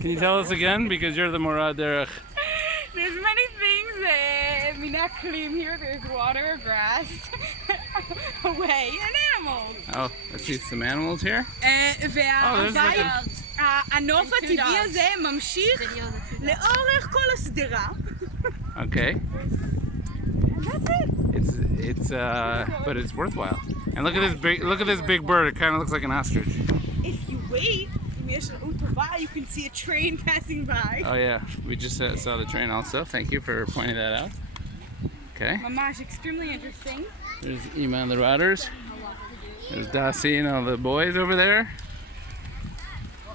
Can you tell us again? Because you're the Murad Derech. There's many things. Minaklim here. There's water, grass, away, and animals. Oh, let's see some animals here. והבית, הנוף הטבעי הזה ממשיך לאורך כל השדרה. Okay. That's it. But it's worthwhile. And look at this big bird. It kind of looks like an ostrich. If you wait, you can see a train passing by. Oh yeah, we just saw the train also. Thank you for pointing that out. Okay. Mamash, extremely interesting. There's Ima and the Routers. There's Dasi and all the boys over there.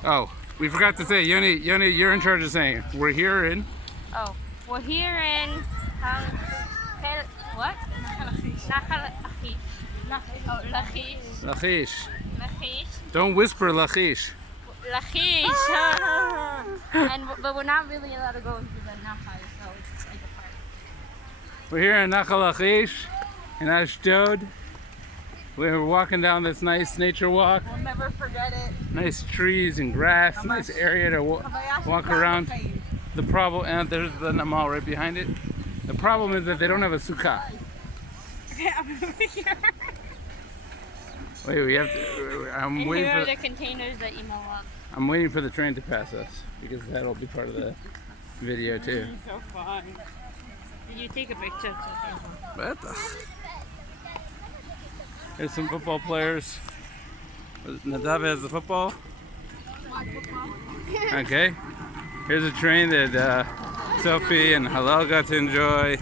Oh, we forgot to say, Yoni, you're in charge of saying it. We're here in. Oh, we're here in what? Nahal lahish. Lahish. Lahish. Don't whisper Lahish. Lahish. But we're not really allowed to go into the nahal, so it's like a park. We're here in Nahal Lahish in Ashdod. We're walking down this nice nature walk. We'll never forget it. Nice trees and grass, nice area to walk around. The problem, and there's the nahal right behind it. The problem is that they don't have a sukkot. Okay, I'm over here. Wait, we have to. I'm waiting Here for. are the containers that you know of. I'm waiting for the train to pass us because that'll be part of the video too. So fun. Did you take a picture? Betach. Here's some football players. Nadav has the football. Okay. Here's a train that Sophie and Halal got to enjoy.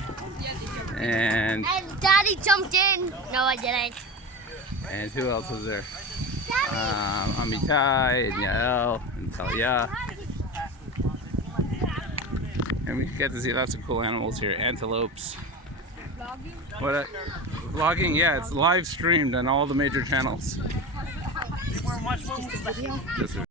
And Daddy jumped in. No, I didn't. And who else was there? Amitai and Yael and Talia. And we get to see lots of cool animals here. Antelopes. What? Vlogging? Yeah, it's live streamed on all the major channels. Just